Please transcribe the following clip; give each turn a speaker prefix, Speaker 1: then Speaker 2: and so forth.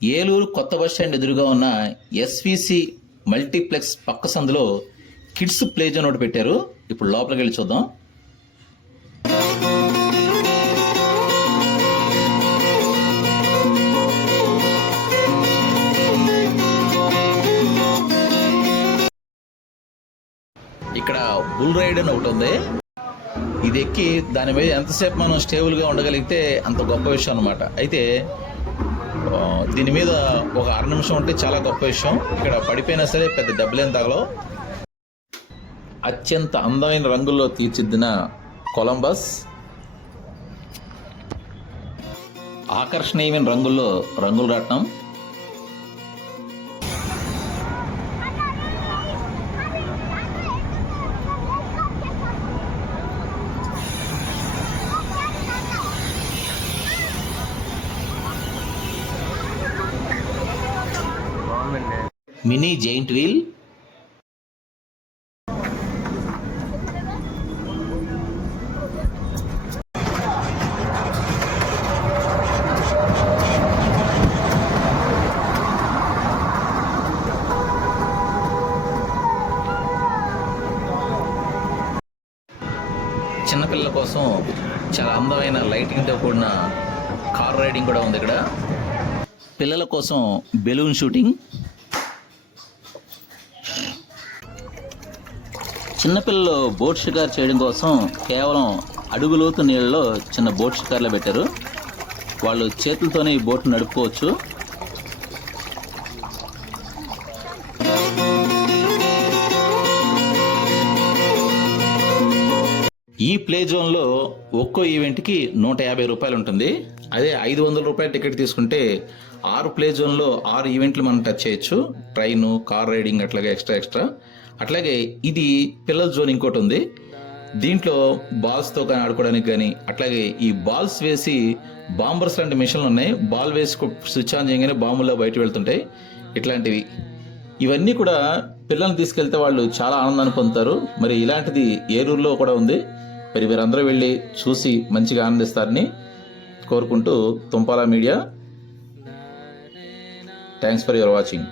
Speaker 1: ఏలూరు కొత్త bus stand ఎదురుగా ఉన్న ఎస్విసి మల్టీప్లెక్స్ పక్క సందులో కిడ్స్ ప్లే జోన్ ఒకటి పెట్టారు. ఇప్పుడు లోపలికి వెళ్ళి చూద్దాం. ఇక్కడ బుల్ రైడ్ అని ఒకటి ఉంది. ఇది ఎక్కి దాని మీద ఎంతసేపు మనం స్టేబుల్గా ఉండగలిగితే అంత గొప్ప విషయం అనమాట అయితే దీని మీద ఒక అర నిమిషం ఉంటే చాలా గొప్ప విషయం. ఇక్కడ పడిపోయినా సరే పెద్ద దెబ్బలేం తగలవు. అత్యంత అందమైన రంగుల్లో తీర్చిదిద్దిన కొలంబస్. ఆకర్షణీయమైన రంగుల్లో రంగులు రాట్నం. Mini giant wheel. చిన్నపిల్లల కోసం చాలా అందమైన లైటింగ్తో కూడిన కార్ రైడింగ్ కూడా ఉంది ఇక్కడ. పిల్లల కోసం బెలూన్ షూటింగ్. చిన్నపిల్లలు బోట్ షికార్ చేయడం కోసం కేవలం అడుగులోతు నీళ్ళలో చిన్న బోట్ షికార్లు పెట్టారు. వాళ్ళు చేతులతోనే ఈ బోట్ నడుపుకోవచ్చు. ఈ ప్లే జోన్లో ఒక్కో ఈవెంట్కి నూట యాభై రూపాయలు ఉంటుంది. అదే ఐదు వందల రూపాయల టికెట్ తీసుకుంటే ఆరు ప్లే జోన్లో ఆరు ఈవెంట్లు మనం టచ్ చేయొచ్చు. ట్రైన్ కార్ రైడింగ్ అట్లాగే ఎక్స్ట్రా ఎక్స్ట్రా. అట్లాగే ఇది పిల్లల జోన్ ఇంకోటి ఉంది. దీంట్లో బాల్స్తో కానీ ఆడుకోవడానికి కానీ అట్లాగే ఈ బాల్స్ వేసి బాంబర్స్ లాంటి మిషన్లు ఉన్నాయి. బాల్ వేసి స్విచ్ ఆన్ చేయగానే బాంబుల్లో బయట వెళ్తుంటాయి. ఇట్లాంటివి. ఇవన్నీ కూడా పిల్లల్ని తీసుకెళ్తే వాళ్ళు చాలా ఆనందాన్ని పొందుతారు. మరి ఇలాంటిది ఏలూరులో కూడా ఉంది. మరి మీరందరూ వెళ్ళి చూసి మంచిగా ఆనందిస్తారని కోరుకుంటూ Tumpala media. Thanks for your watching